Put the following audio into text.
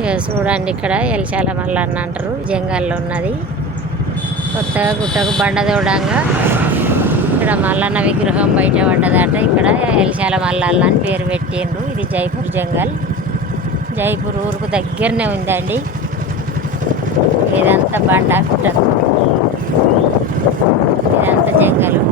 ఇక చూడండి, ఇక్కడ ఎలిశాల మల్లన్న అంటారు, జంగల్లో ఉన్నది. కొత్తగా గుట్టకు బండ తోడంగా ఇక్కడ మల్లన్న విగ్రహం బయట పడ్డదట. ఇక్కడ ఎలిశాల మల్లన్న అని పేరు పెట్టిండ్రు. ఇది జైపూర్ జంగల్, జైపూర్ ఊరుకు దగ్గరనే ఉందండి. ఇదంతా బండ గుట్టకు, ఇదంతా జంగలు.